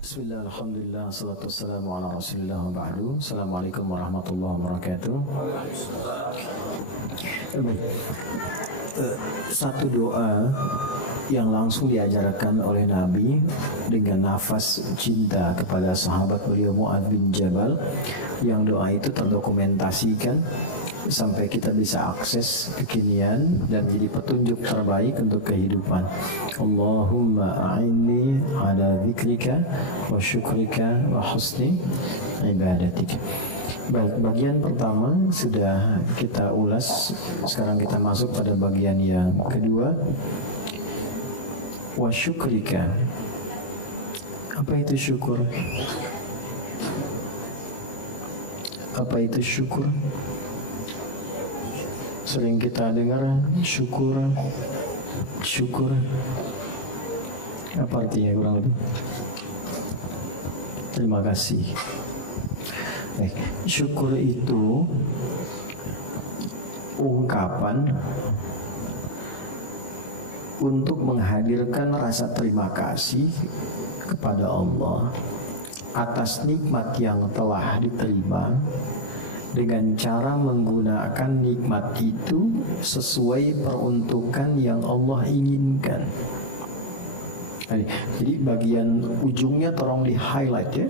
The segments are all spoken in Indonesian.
Bismillah, alhamdulillah, salatu wassalamu ala rasulillah wa ba'du. Assalamualaikum warahmatullahi wabarakatuh. Satu doa yang langsung diajarkan oleh Nabi dengan nafas cinta kepada sahabat beliau Mu'adz bin Jabal, yang doa itu terdokumentasikan sampai kita bisa akses kekinian dan jadi petunjuk terbaik untuk kehidupan. Allahumma a'inni ala dzikrika wa syukrika wa husni ibadatik. Baik, bagian pertama sudah kita ulas. Sekarang kita masuk pada bagian yang kedua. Wa syukrika. Apa itu syukur? Apa itu syukur? Sering kita dengar syukur. Apa artinya kurang lebih? Terima kasih. Syukur itu ungkapan untuk menghadirkan rasa terima kasih kepada Allah atas nikmat yang telah diterima, dengan cara menggunakan nikmat itu sesuai peruntukan yang Allah inginkan. Jadi bagian ujungnya tolong di highlight ya.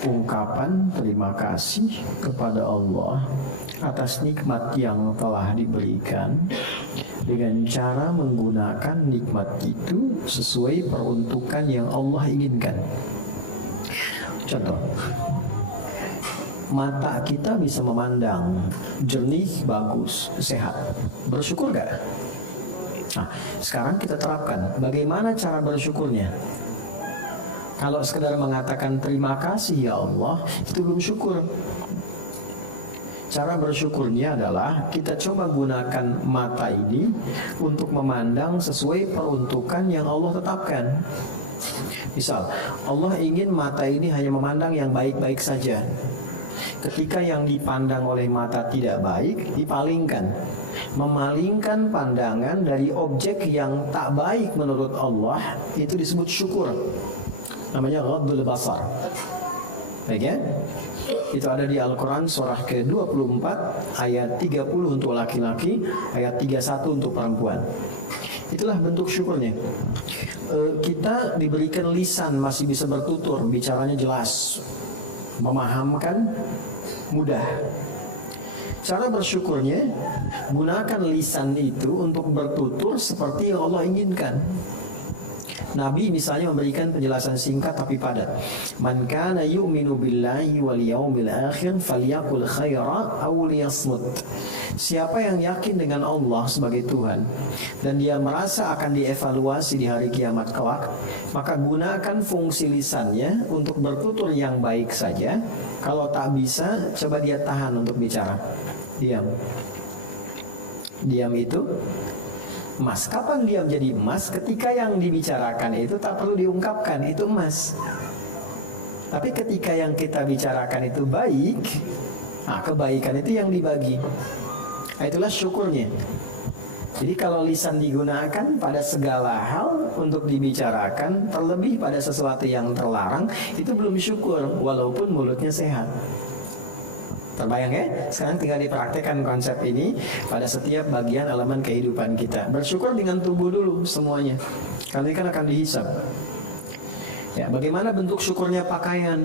Ungkapan terima kasih kepada Allah atas nikmat yang telah diberikan, dengan cara menggunakan nikmat itu sesuai peruntukan yang Allah inginkan. Contoh, mata kita bisa memandang jernih, bagus, sehat. Bersyukur gak? Nah, sekarang kita terapkan. Bagaimana cara bersyukurnya? Kalau sekedar mengatakan terima kasih ya Allah, itu belum syukur. Cara bersyukurnya adalah kita coba gunakan mata ini untuk memandang sesuai peruntukan yang Allah tetapkan. Misal, Allah ingin mata ini hanya memandang yang baik-baik saja. Ketika yang dipandang oleh mata tidak baik, dipalingkan. Memalingkan pandangan dari objek yang tak baik menurut Allah, itu disebut syukur. Namanya ghaddul basar. Baik ya? Itu ada di Al-Quran surah ke-24 ayat 30 untuk laki-laki, ayat 31 untuk perempuan. Itulah bentuk syukurnya. Kita diberikan lisan, masih bisa bertutur, bicaranya jelas, memahamkan mudah. Cara bersyukurnya, gunakan lisan itu untuk bertutur seperti yang Allah inginkan. Nabi misalnya memberikan penjelasan singkat tapi padat. Man kana yu'minu billahi wal yawmil akhir falyaqul khaira aw liyasmut. Siapa yang yakin dengan Allah sebagai Tuhan dan dia merasa akan dievaluasi di hari kiamat kelak, maka gunakan fungsi lisannya untuk bertutur yang baik saja. Kalau tak bisa, coba dia tahan untuk bicara. Diam. Diam itu emas. Kapan diam jadi emas? Ketika yang dibicarakan itu tak perlu diungkapkan, itu emas. Tapi ketika yang kita bicarakan itu baik, nah kebaikan itu yang dibagi. Nah, itulah syukurnya. Jadi kalau lisan digunakan pada segala hal untuk dibicarakan, terlebih pada sesuatu yang terlarang, itu belum syukur walaupun mulutnya sehat. Terbayang ya? Sekarang tinggal dipraktekkan konsep ini pada setiap bagian elemen kehidupan kita. Bersyukur dengan tubuh dulu semuanya, karena ini kan akan dihisab. Ya, bagaimana bentuk syukurnya pakaian?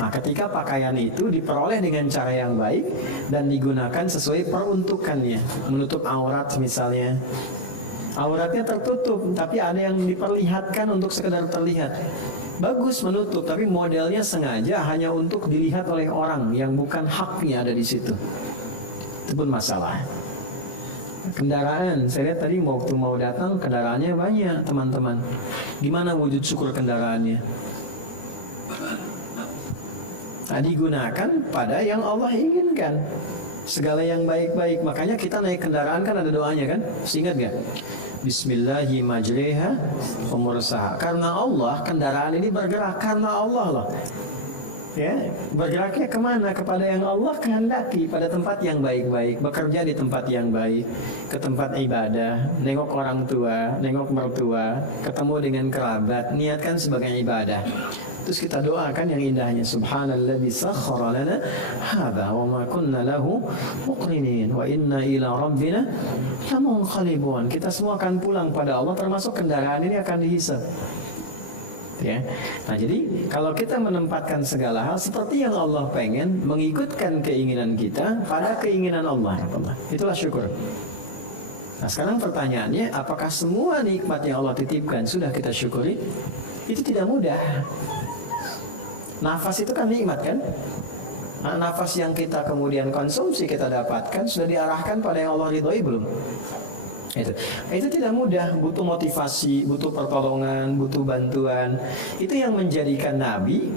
Nah, ketika pakaian itu diperoleh dengan cara yang baik dan digunakan sesuai peruntukannya, menutup aurat misalnya. Auratnya tertutup, tapi ada yang diperlihatkan untuk sekedar terlihat. Bagus menutup, tapi modelnya sengaja hanya untuk dilihat oleh orang yang bukan haknya ada di situ. Itu pun masalah. Kendaraan, saya lihat tadi waktu mau datang kendaraannya banyak teman-teman. Gimana wujud syukur kendaraannya? Nah, digunakan pada yang Allah inginkan, segala yang baik-baik. Makanya kita naik kendaraan kan ada doanya kan? Ingat gak? Bismillahirrahmanirrahim. Karena Allah kendaraan ini bergerak, karena Allah loh. Ya, bergeraknya kemana? Kepada yang Allah kehendaki, pada tempat yang baik-baik, bekerja di tempat yang baik, ke tempat ibadah, nengok orang tua, nengok mertua, ketemu dengan kerabat, niatkan sebagai ibadah. Terus kita doakan yang indahnya, subhanalladzi sakhkhara lana hadza wa ma kunna lahu muqrinin wa inna ila rabbina lamunqalibun. Kita semua akan pulang pada Allah, termasuk kendaraan ini akan dihisab. Ya. Nah, jadi kalau kita menempatkan segala hal seperti yang Allah pengen, mengikutkan keinginan kita pada keinginan Allah, itulah syukur. Nah, sekarang pertanyaannya, apakah semua nikmat yang Allah titipkan sudah kita syukuri? Itu tidak mudah. Nafas itu kan nikmat kan? Nah, nafas yang kita kemudian konsumsi, kita dapatkan, sudah diarahkan pada yang Allah ridhoi belum? Itu tidak mudah, butuh motivasi, butuh pertolongan, butuh bantuan. Itu yang menjadikan Nabi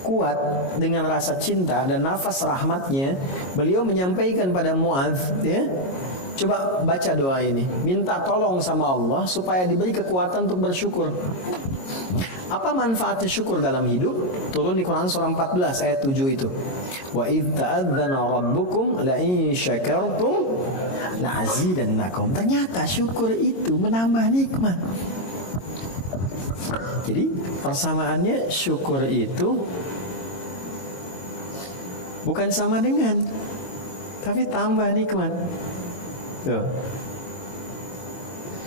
kuat dengan rasa cinta dan nafas rahmatnya. Beliau menyampaikan pada Muadz, ya, coba baca doa ini, minta tolong sama Allah supaya diberi kekuatan untuk bersyukur. Apa manfaatnya syukur dalam hidup? Turun di Quran surah 14 ayat 7 itu. Wa idz ta'adzana rabbukum la in syakartum la'azidannakum. Ternyata syukur itu menambah nikmat. Jadi persamaannya syukur itu bukan sama dengan, tapi tambah nikmat. Tuh.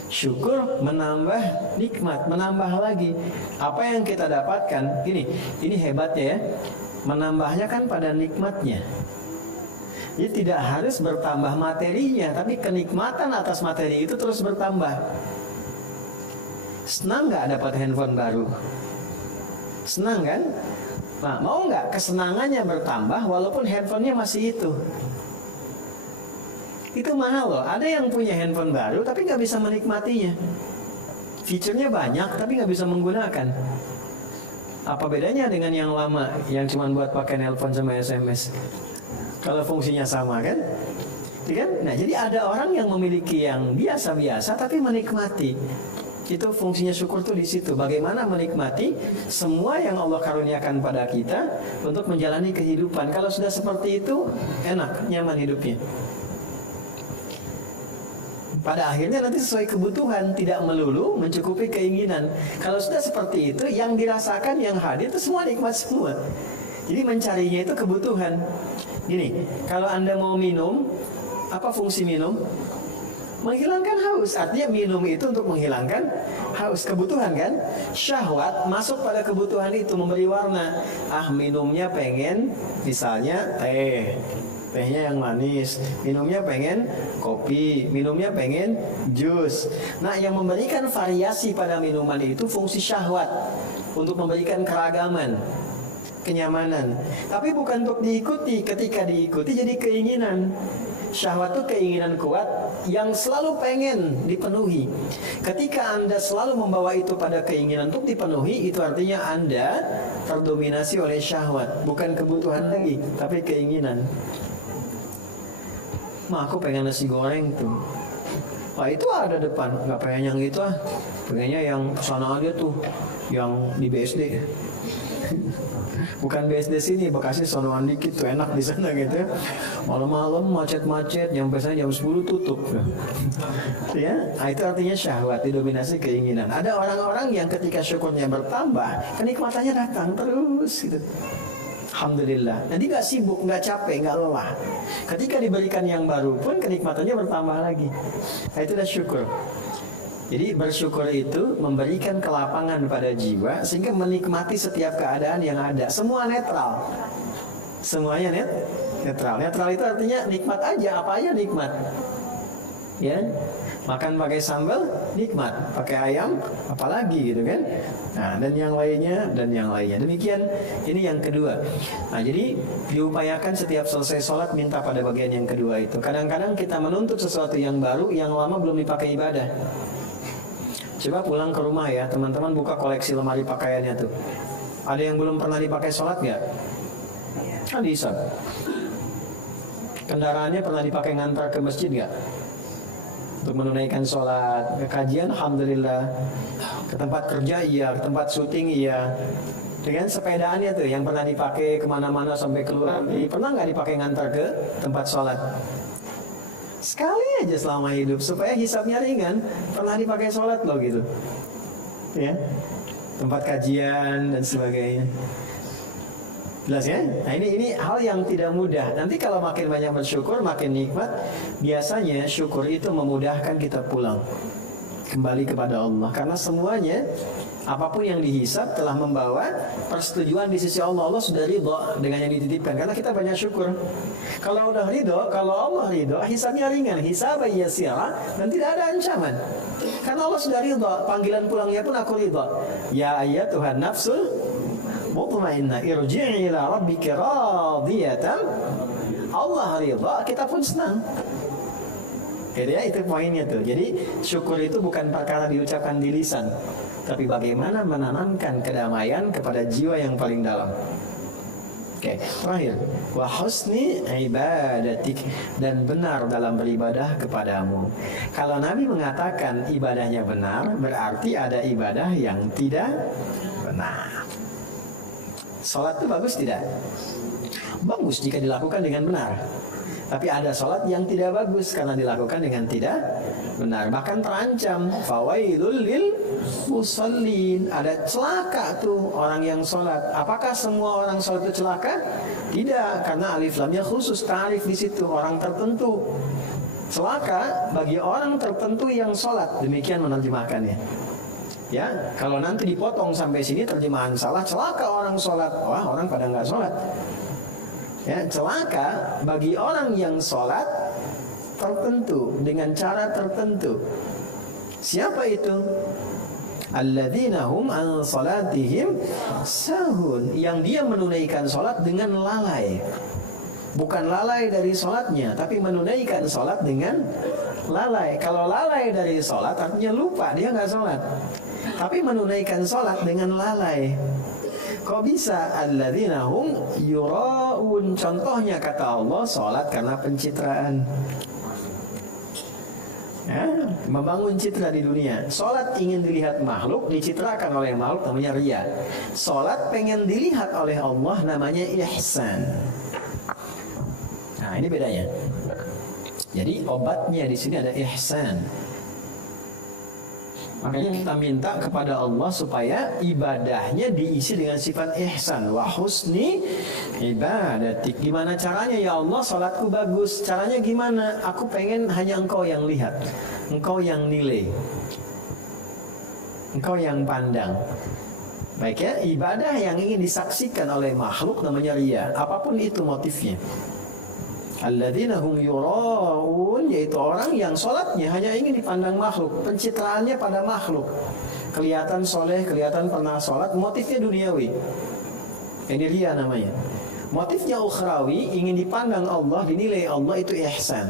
Syukur menambah nikmat, menambah lagi. Apa yang kita dapatkan, ini hebatnya ya. Menambahnya kan pada nikmatnya. Jadi tidak harus bertambah materinya, tapi kenikmatan atas materi itu terus bertambah. Senang nggak dapat handphone baru? Senang kan? Nah, mau nggak kesenangannya bertambah walaupun handphonenya masih itu? Itu mahal loh. Ada yang punya handphone baru tapi nggak bisa menikmatinya. Fiturnya banyak tapi nggak bisa menggunakan. Apa bedanya dengan yang lama yang cuma buat pakai nelpon sama SMS? Kalau fungsinya sama kan? Nah, jadi ada orang yang memiliki yang biasa-biasa tapi menikmati. Itu fungsinya syukur tuh di situ. Bagaimana menikmati semua yang Allah karuniakan pada kita untuk menjalani kehidupan. Kalau sudah seperti itu, enak, nyaman hidupnya. Pada akhirnya nanti sesuai kebutuhan, tidak melulu mencukupi keinginan. Kalau sudah seperti itu, yang dirasakan, yang hadir itu semua nikmat semua. Jadi mencarinya itu kebutuhan. Gini, kalau Anda mau minum, apa fungsi minum? Menghilangkan haus. Artinya minum itu untuk menghilangkan haus, kebutuhan kan? Syahwat masuk pada kebutuhan itu, memberi warna. Minumnya pengen misalnya teh, tehnya yang manis, minumnya pengen kopi, minumnya pengen jus. Nah, yang memberikan variasi pada minuman itu fungsi syahwat, untuk memberikan keragaman, kenyamanan. Tapi bukan untuk diikuti. Ketika diikuti jadi keinginan. Syahwat itu keinginan kuat yang selalu pengen dipenuhi. Ketika Anda selalu membawa itu pada keinginan untuk dipenuhi, itu artinya Anda terdominasi oleh syahwat. Bukan kebutuhan lagi, tapi keinginan. Aku pengen nasi goreng tuh. Itu ada depan. Gak pengen yang itu pengennya yang sana aja tuh, yang di BSD. Bukan BSD sini, Bekasi sonoan dikit tuh, enak di sana gitu ya. Malam-malam macet-macet, nyampe sana jam 10 tutup. Ya, itu artinya syahwat, didominasi keinginan. Ada orang-orang yang ketika syukurnya bertambah, kenikmatannya datang terus gitu. Alhamdulillah. Nanti gak sibuk, gak capek, gak lelah. Ketika diberikan yang baru pun kenikmatannya bertambah lagi. Nah, itulah syukur. Jadi bersyukur itu memberikan kelapangan pada jiwa sehingga menikmati setiap keadaan yang ada. Semua netral. Semuanya netral. Netral itu artinya nikmat aja, apa aja nikmat. Ya. Makan pakai sambal nikmat, pakai ayam apalagi gitu kan. Nah, dan yang lainnya. Demikian, ini yang kedua. Nah, jadi diupayakan setiap selesai sholat minta pada bagian yang kedua itu. Kadang-kadang kita menuntut sesuatu yang baru, yang lama belum dipakai ibadah. Coba pulang ke rumah ya, teman-teman buka koleksi lemari pakaiannya tuh. Ada yang belum pernah dipakai sholat nggak? Bisa. Kendaraannya pernah dipakai ngantar ke masjid nggak? Untuk menunaikan sholat, ke kajian alhamdulillah, ke tempat kerja iya, ke tempat syuting iya. Dengan sepedaannya tuh yang pernah dipakai kemana-mana sampai keluar, pernah nggak dipakai ngantar ke tempat sholat? Sekali aja selama hidup supaya hisabnya ringan, pernah dipakai sholat loh gitu, ya, tempat kajian dan sebagainya. Jelas ya? Nah ini hal yang tidak mudah. Nanti kalau makin banyak bersyukur, makin nikmat. Biasanya syukur itu memudahkan kita pulang kembali kepada Allah. Karena semuanya, apapun yang dihisab telah membawa persetujuan di sisi Allah. Allah sudah ridho dengan yang dititipkan. Karena kita banyak syukur. Kalau udah ridho, kalau Allah ridho, hisabnya ringan, hisab yasira, dan tidak ada ancaman. Karena Allah sudah ridho, panggilan pulangnya pun aku ridho. Ya ayyatuhan nafsul mutmainnah irji'i ila rabbika radiyatan. Allah ridha, kita pun senang. Jadi ya, itu poinnya tuh. Jadi syukur itu bukan perkara diucapkan di lisan, tapi bagaimana menanamkan kedamaian kepada jiwa yang paling dalam. Oke, terakhir, wa husni ibadatik, dan benar dalam beribadah kepadamu. Kalau Nabi mengatakan ibadahnya benar, berarti ada ibadah yang tidak benar. Salat itu bagus tidak? Bagus jika dilakukan dengan benar. Tapi ada salat yang tidak bagus karena dilakukan dengan tidak benar. Bahkan terancam, fawailul lil musallin. Ada celaka tuh orang yang salat. Apakah semua orang salat itu celaka? Tidak, karena alif lamnya khusus ta'rif di situ, orang tertentu. Celaka bagi orang tertentu yang salat. Demikian menerjemahkannya. Ya, kalau nanti dipotong sampai sini terjemahan salah, celaka orang sholat. Wah, orang pada nggak sholat. Ya, celaka bagi orang yang sholat tertentu dengan cara tertentu. Siapa itu? Alladzina hum an salatihim sahun, yang dia menunaikan sholat dengan lalai. Bukan lalai dari sholatnya, tapi menunaikan sholat dengan lalai. Kalau lalai dari sholat artinya lupa, dia nggak sholat. Tapi menunaikan sholat dengan lalai. Kok bisa? Alladzina hum yura'un. Contohnya kata Allah, sholat karena pencitraan. Ya, membangun citra di dunia. Sholat ingin dilihat makhluk, dicitrakan oleh makhluk, namanya riya. Sholat pengen dilihat oleh Allah, namanya ihsan. Nah, ini bedanya. Jadi obatnya di sini ada ihsan. Makanya kita minta kepada Allah supaya ibadahnya diisi dengan sifat ihsan. Wa husni ibadatik. Gimana caranya ya Allah? Salatku bagus. Caranya gimana? Aku pengen hanya Engkau yang lihat, Engkau yang nilai, Engkau yang pandang. Baik ya, ibadah yang ingin disaksikan oleh makhluk namanya riya. Apapun itu motifnya. Alladzina hum yura'un, yaitu orang yang sholatnya hanya ingin dipandang makhluk, pencitraannya pada makhluk. Kelihatan soleh, kelihatan pernah sholat, motifnya duniawi. Ini riya namanya. Motifnya ukhrawi, ingin dipandang Allah, dinilai Allah, itu ihsan.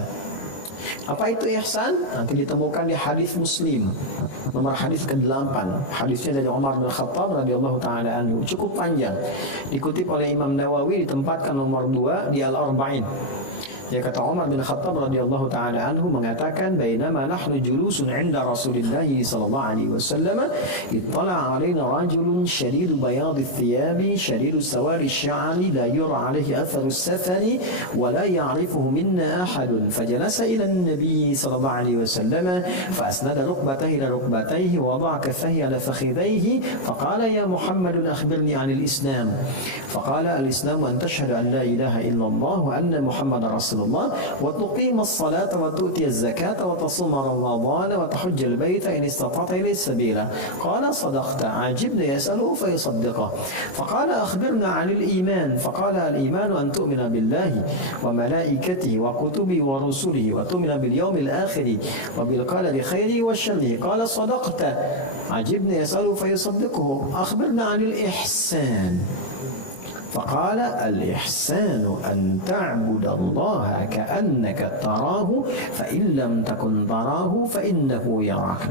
Apa itu ihsan? Nanti ditemukan di hadis Muslim, nomor hadis ke-8. Hadisnya dari Umar bin Khattab radhiyallahu taala anhu, cukup panjang. Dikutip oleh Imam Nawawi, ditempatkan nomor 2 di Al-Arba'in. Ya, kata Umar bin Khattab radhiyallahu taala anhu mengatakan, bainama nahnu julusun 'inda Rasulillah sallallahu alaihi wasallam, ittala 'alaina rajulun shadidu bayad ath-thiyab shadidu sawari ash-sha'ri la yura 'alayhi atharu as-safari wa la ya'rifuhu minna ahadun, fajalasa ila an-nabi sallallahu alaihi wasallam fasnada rukbatayhi ila rukbatayhi wa wada'a kaffayhi ala fakhidayhi faqala ya Muhammad akhbirni 'anil Islam. Faqala al-Islam an tashhadu an la ilaha illallah wa anna Muhammadar Rasulullah وتقيم الصلاة وتؤتي الزكاة وتصوم رمضان وتحج البيت إن استطعت إليه سبيلا. قال صدقت. عجبنا يسأله فيصدقه. فقال أخبرنا عن الإيمان. فقال الإيمان أن تؤمن بالله وملائكته وكتبه ورسله وتؤمن باليوم الآخر وبالقدر خيره وشره. قال صدقت. عجبنا يسأله فيصدقه. أخبرنا عن الإحسان. فقال الإحسان أن تعبد الله كأنك تراه فإن لم تكن تراه فإنه يراك.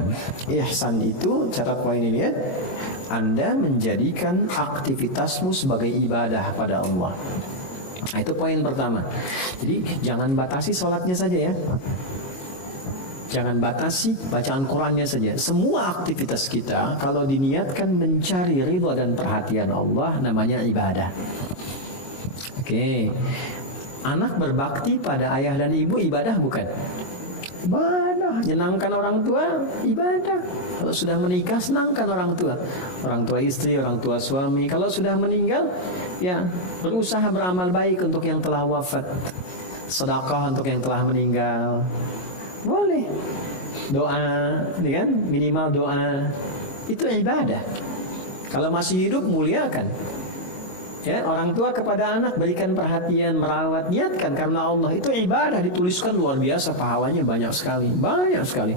Ihsan itu, catat poin ini ya, Anda menjadikan aktivitasmu sebagai ibadah pada Allah. Nah, itu poin pertama. Jadi jangan batasi sholatnya saja ya. Jangan batasi bacaan Qurannya saja. Semua aktivitas kita kalau diniatkan mencari ridha dan perhatian Allah namanya ibadah. Oke. Anak berbakti pada ayah dan ibu ibadah bukan? Ibadah. Menyenangkan orang tua ibadah. Kalau sudah menikah senangkan orang tua. Orang tua istri, orang tua suami. Kalau sudah meninggal ya berusaha beramal baik untuk yang telah wafat. Sedekah untuk yang telah meninggal. Boleh. Doa, kan? Minimal doa. Itu ibadah. Kalau masih hidup muliakan. Ya, orang tua kepada anak berikan perhatian, merawat, niatkan karena Allah. Itu ibadah, dituliskan luar biasa, pahalanya banyak sekali. Banyak sekali.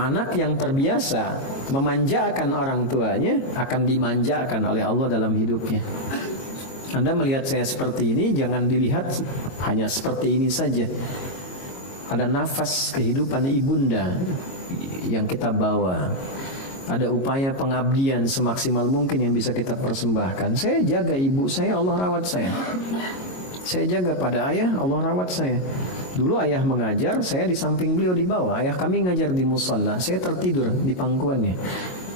Anak yang terbiasa memanjakan orang tuanya akan dimanjakan oleh Allah dalam hidupnya. Anda melihat saya seperti ini, jangan dilihat hanya seperti ini saja. Ada nafas kehidupan ibunda yang kita bawa. Ada upaya pengabdian semaksimal mungkin yang bisa kita persembahkan. Saya jaga ibu saya, Allah rawat saya. Saya jaga pada ayah, Allah rawat saya. Dulu ayah mengajar, saya di samping beliau di bawah. Ayah kami ngajar di musalla, saya tertidur di pangkuannya.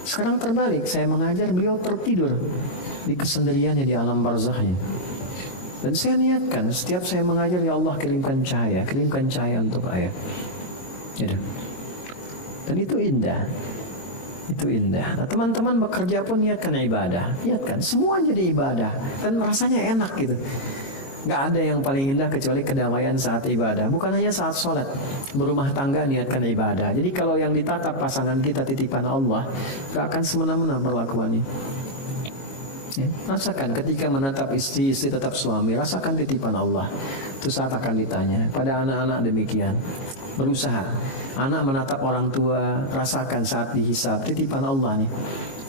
Sekarang terbalik, saya mengajar, beliau tertidur di kesendiriannya di alam barzahnya. Dan saya niatkan setiap saya mengajar, ya Allah kirimkan cahaya untuk ayah. Ya. Dan itu indah. Itu indah. Nah, teman-teman bekerja pun niatkan ibadah. Niatkan, semua jadi ibadah. Dan rasanya enak gitu. Gak ada yang paling indah kecuali kedamaian saat ibadah. Bukan hanya saat sholat. Berumah tangga niatkan ibadah. Jadi kalau yang ditatap pasangan kita titipan Allah, gak akan semena-mena perlakuannya. Ya, rasakan ketika menatap istri tetap suami, rasakan titipan Allah. Itu saat akan ditanya. Pada anak-anak demikian. Berusaha. Anak menatap orang tua, rasakan saat dihisab, titipan Allah nih.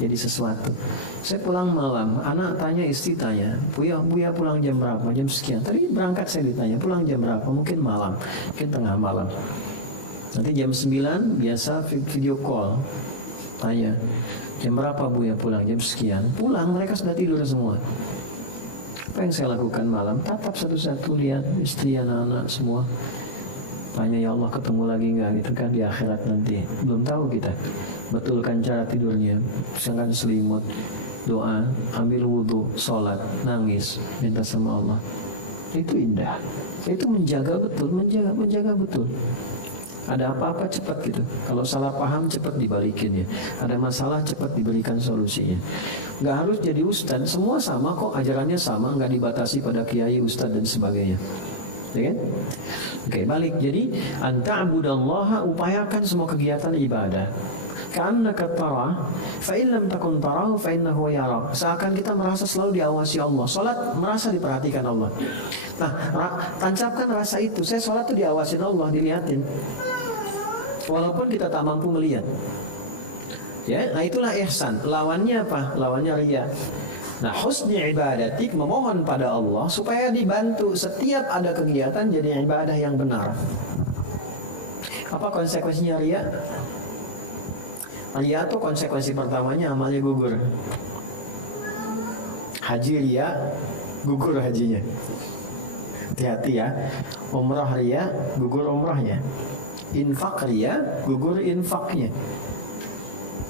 Jadi sesuatu. Saya pulang malam, anak tanya, istri tanya, Buya pulang jam berapa? Jam sekian. Tadi berangkat saya ditanya, pulang jam berapa? Mungkin malam, mungkin tengah malam. Nanti jam 9 biasa video call. Tanya, jam berapa Buya pulang? Jam sekian. Pulang, mereka sudah tidur semua. Apa yang saya lakukan malam? Tatap satu-satu, lihat istri, anak-anak semua. Tanya, ya Allah ketemu lagi nggak gitu kan di akhirat nanti. Belum tahu kita. Betulkan cara tidurnya, pasangkan selimut, doa, ambil wudhu, sholat, nangis, minta sama Allah. Itu indah. Itu menjaga betul, menjaga betul. Ada apa-apa cepat gitu. Kalau salah paham cepat dibalikin ya. Ada masalah cepat diberikan solusinya. Nggak harus jadi ustadz, semua sama kok, ajarannya sama, nggak dibatasi pada kiai, ustadz dan sebagainya. Ya kan? Oke, balik. Jadi anta'budallaha, upayakan semua kegiatan ibadah. Ka'annaka tarah, fa in lam takun tarahu fa innahu yarak. Seakan kita merasa selalu diawasi Allah. Salat merasa diperhatikan Allah. Nah, tancapkan rasa itu. Saya salat itu diawasin Allah, dilihatin. Walaupun kita tak mampu melihat. Ya, nah itulah ihsan. Lawannya apa? Lawannya riya. Nah, husni ibadatik, memohon pada Allah supaya dibantu setiap ada kegiatan jadi ibadah yang benar. Apa konsekuensinya riya? Riya itu konsekuensi pertamanya amalnya gugur. Haji riya, gugur hajinya. Hati-hati ya. Umrah riya, gugur umrahnya. Infak riya, gugur infaknya.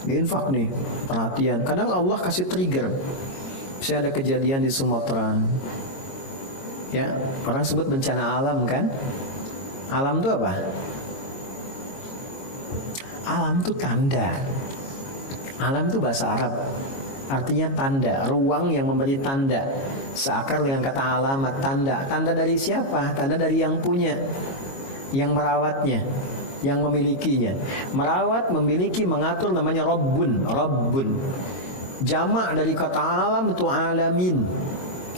Infak nih, perhatian. Kadang Allah kasih trigger. Saya ada kejadian di Sumatera. Ya, orang sebut bencana alam kan? Alam itu apa? Alam itu tanda. Alam itu bahasa Arab. Artinya tanda, ruang yang memberi tanda. Seakar dengan kata alamat, tanda. Tanda dari siapa? Tanda dari yang punya, yang merawatnya, yang memilikinya. Merawat, memiliki, mengatur namanya Rabbun. Rabbun. Jamak dari kata alam itu alamin.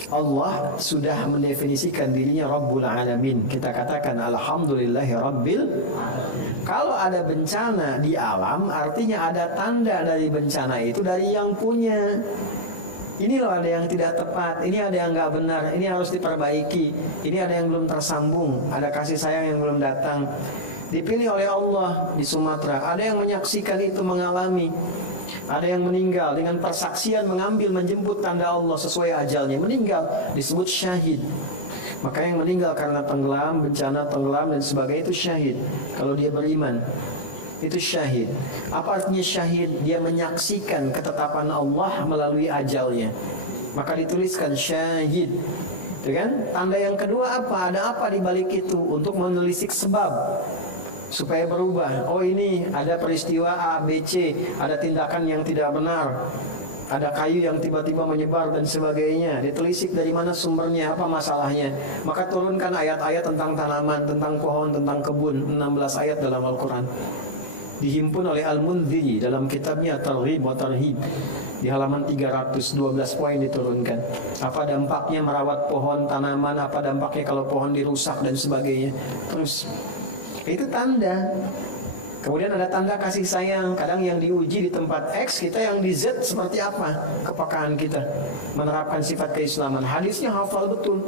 Allah sudah mendefinisikan dirinya Rabbul Alamin. Kita katakan Alhamdulillahi Rabbil. Kalau ada bencana di alam, artinya ada tanda dari bencana itu dari yang punya. Ini loh ada yang tidak tepat, ini ada yang nggak benar, ini harus diperbaiki, ini ada yang belum tersambung, ada kasih sayang yang belum datang. Dipilih oleh Allah di Sumatera. Ada yang menyaksikan itu, mengalami. Ada yang meninggal dengan persaksian mengambil menjemput tanda Allah sesuai ajalnya, meninggal, disebut syahid. Maka yang meninggal karena tenggelam, bencana tenggelam dan sebagainya itu syahid. Kalau dia beriman, itu syahid. Apa artinya syahid? Dia menyaksikan ketetapan Allah melalui ajalnya. Maka dituliskan syahid. Itu kan? Tanda yang kedua apa? Ada apa di balik itu? Untuk menelisik sebab supaya berubah. Oh, ini ada peristiwa A, B, C, ada tindakan yang tidak benar, ada kayu yang tiba-tiba menyebar dan sebagainya. Ditelisik dari mana sumbernya, apa masalahnya. Maka turunkan ayat-ayat tentang tanaman, tentang pohon, tentang kebun, 16 ayat dalam Al-Quran. Dihimpun oleh Al-Mundhiri dalam kitabnya Targhib wa Tarhib. Di halaman 312 poin diturunkan. Apa dampaknya merawat pohon, tanaman, apa dampaknya kalau pohon dirusak dan sebagainya. Terus itu tanda. Kemudian ada tanda kasih sayang. Kadang yang diuji di tempat X, kita yang di Z seperti apa kepekaan kita menerapkan sifat keislaman. Hadisnya hafal betul.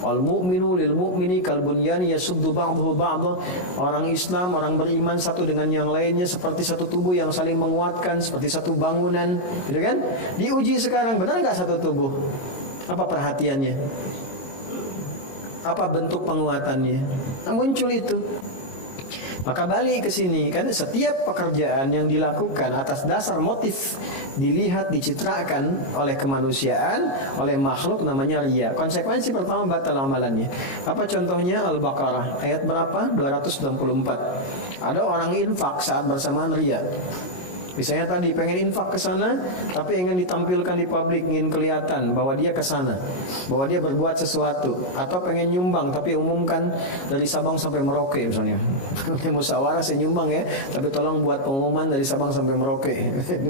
Al mu'minu lil mu'mini kal bunyani yasuddu ba'dahu ba'dha. Orang Islam, orang beriman satu dengan yang lainnya seperti satu tubuh yang saling menguatkan, seperti satu bangunan, gitu kan? Diuji sekarang, benar nggak satu tubuh? Apa perhatiannya? Apa bentuk penguatannya? Nah, muncul itu. Maka balik ke sini, kan setiap pekerjaan yang dilakukan atas dasar motif dilihat, dicitrakan oleh kemanusiaan, oleh makhluk, namanya riya. Konsekuensi pertama batal amalannya. Apa contohnya? Al-Baqarah ayat berapa? 294. Ada orang infak saat bersamaan riya. Misalnya tadi pengen infak ke sana, tapi ingin ditampilkan di publik, ingin kelihatan bahwa dia ke sana, bahwa dia berbuat sesuatu, atau pengen nyumbang tapi umumkan dari Sabang sampai Merauke misalnya. Musyawarah saya nyumbang ya, tapi tolong buat pengumuman dari Sabang sampai Merauke.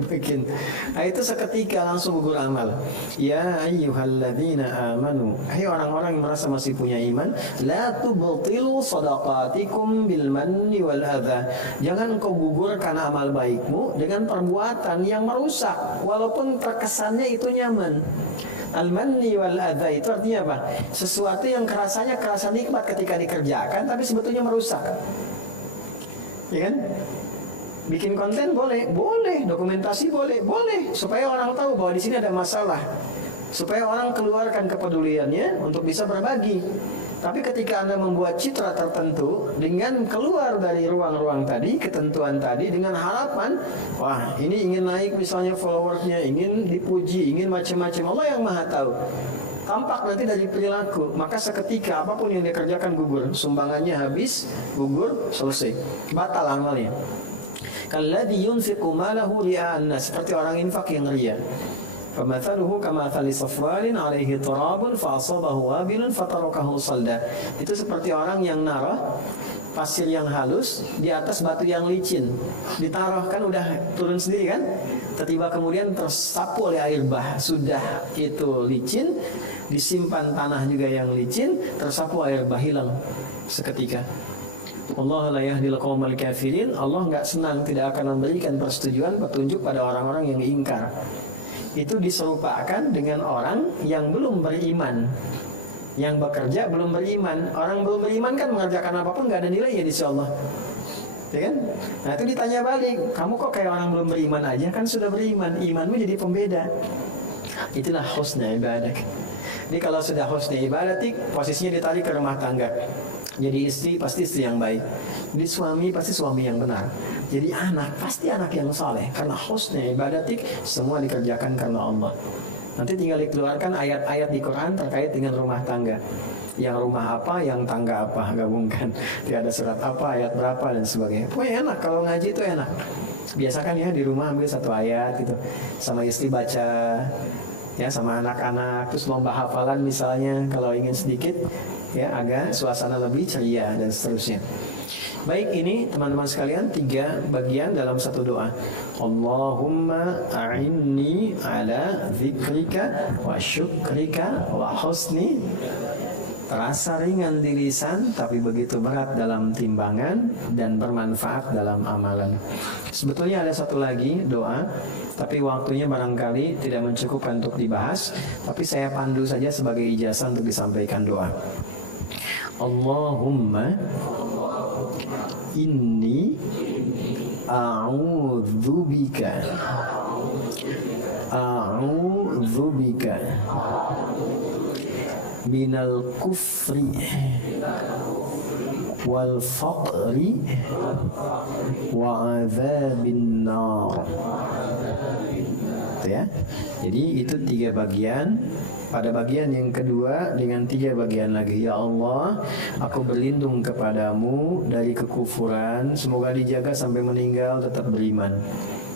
Bikin. Nah, itu seketika langsung gugur amal. Ya ayyuhalladzina amanu, hai orang-orang yang merasa masih punya iman, la tubtilu shadaqatikum bil manni wal adha. Jangan kau gugurkan amal baikmu dengan perbuatan yang merusak, walaupun terkesannya itu nyaman. Al-manni wal adha itu artinya apa? Sesuatu yang kerasanya kerasa nikmat ketika dikerjakan, tapi sebetulnya merusak. Ya kan? Bikin konten boleh, boleh. Dokumentasi boleh, boleh. Supaya orang tahu bahwa di sini ada masalah. Supaya orang keluarkan kepeduliannya untuk bisa berbagi. Tapi ketika Anda membuat citra tertentu dengan keluar dari ruang-ruang tadi, ketentuan tadi, dengan harapan, wah ini ingin naik misalnya followersnya, ingin dipuji, ingin macam-macam, Allah yang maha tahu. Tampak nanti dari perilaku, maka seketika apapun yang dikerjakan gugur, sumbangannya habis, gugur, selesai, batal amalnya. Kalladzi yunfiqu malahu ria'an nas, seperti orang infak yang riya. Famathaluhu kamathali safwalin alaihi turabun fa'asabahu wabilun fatarakahu salda. Itu seperti orang yang naruh pasir yang halus di atas batu yang licin. Ditaruh kan udah turun sendiri kan? Tiba-tiba kemudian tersapu oleh air bah. Sudah itu licin, disimpan tanah juga yang licin, tersapu air bah, hilang seketika. Allah la yahdil qaumal kafirin. Allah enggak senang, tidak akan memberikan persetujuan, petunjuk pada orang-orang yang ingkar. Itu diserupakan dengan orang yang belum beriman, yang bekerja belum beriman. Orang belum beriman kan mengerjakan apapun nggak ada nilai ya di sisi Allah, ya kan? Nah itu ditanya balik, kamu kok kayak orang belum beriman aja, kan sudah beriman, imanmu jadi pembeda. Itulah husna ibadah. Jadi kalau sudah husna ibadah, posisinya ditarik ke rumah tangga. Jadi istri pasti istri yang baik, jadi suami pasti suami yang benar, jadi anak pasti anak yang saleh. Karena husna ibadatik, semua dikerjakan karena Allah. Nanti tinggal dikeluarkan ayat-ayat di Quran terkait dengan rumah tangga. Yang rumah apa, yang tangga apa, gabungkan. Tidak ada surat apa, ayat berapa dan sebagainya. Pokoknya enak, kalau ngaji itu enak. Biasakan ya di rumah ambil satu ayat gitu, sama istri baca, ya sama anak-anak, terus lomba hafalan misalnya kalau ingin sedikit ya agak suasana lebih ceria dan seterusnya. Baik, ini teman-teman sekalian 3 bagian dalam satu doa. Allahumma a'inni ala dzikrika wa syukrika wa husni. Terasa ringan di lisan tapi begitu berat dalam timbangan dan bermanfaat dalam amalan. Sebetulnya ada satu lagi doa, tapi waktunya barangkali tidak mencukupkan untuk dibahas, tapi saya pandu saja sebagai ijazah untuk disampaikan doa. Allahumma inni a'udzubika minal kufri wal faqri wa adzabin nar. Itu ya. Jadi itu 3 bagian. Pada bagian yang kedua dengan 3 bagian lagi, ya Allah, aku berlindung kepadamu dari kekufuran, semoga dijaga sampai meninggal tetap beriman.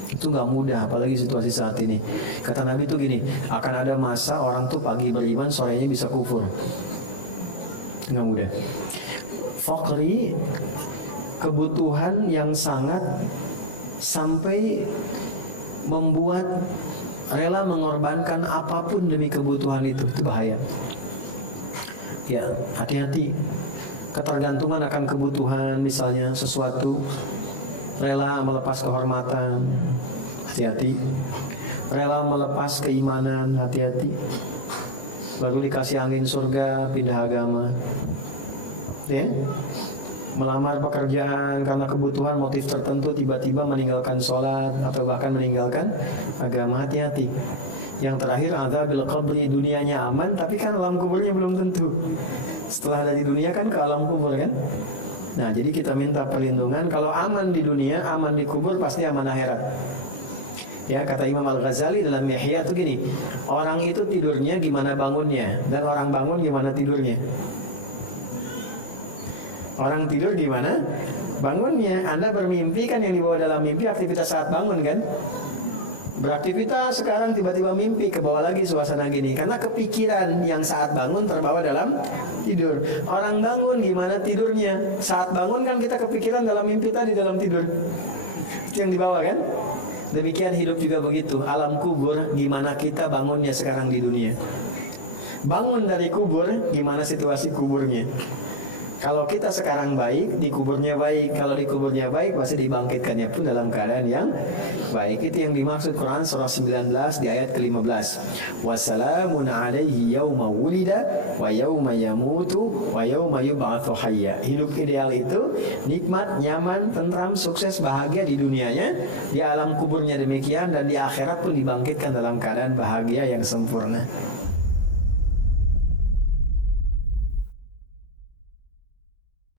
Itu nggak mudah, apalagi situasi saat ini. Kata Nabi tuh gini, akan ada masa orang tuh pagi beriman, sorenya bisa kufur. Nggak mudah. Faqri, kebutuhan yang sangat sampai membuat rela mengorbankan apapun demi kebutuhan itu bahaya. Ya, hati-hati. Ketergantungan akan kebutuhan, misalnya sesuatu, rela melepas kehormatan, hati-hati. Rela melepas keimanan, hati-hati. Baru dikasih angin surga, pindah agama. Ya. Melamar pekerjaan karena kebutuhan motif tertentu, tiba-tiba meninggalkan sholat atau bahkan meninggalkan agama, hati-hati. Yang terakhir, adzabil qabri, dunianya aman tapi kan alam kuburnya belum tentu. Setelah dari dunia kan ke alam kubur kan. Nah, jadi kita minta perlindungan. Kalau aman di dunia, aman di kubur, pasti aman akhirat. Ya, kata Imam Al-Ghazali dalam Ihya itu gini, orang itu tidurnya gimana bangunnya, dan orang bangun gimana tidurnya. Orang tidur gimana bangunnya. Anda bermimpi kan, yang dibawa dalam mimpi aktivitas saat bangun kan. Beraktivitas sekarang tiba-tiba mimpi, ke bawah lagi suasana gini, karena kepikiran yang saat bangun terbawa dalam tidur. Orang bangun gimana tidurnya. Saat bangun kan kita kepikiran dalam mimpi tadi dalam tidur. Itu yang dibawa kan. Demikian hidup juga begitu. Alam kubur gimana kita bangunnya sekarang di dunia. Bangun dari kubur gimana situasi kuburnya. Kalau kita sekarang baik, di kuburnya baik. Kalau di kuburnya baik, pasti dibangkitkannya pun dalam keadaan yang baik. Itu yang dimaksud Quran surah 19 di ayat ke-15. Wassalamun alaihi yawma wulida wa yawma yamutu wa yawma yub'atsu hayya. Hidup ideal itu nikmat, nyaman, tentram, sukses, bahagia di dunianya, di alam kuburnya demikian, dan di akhirat pun dibangkitkan dalam keadaan bahagia yang sempurna.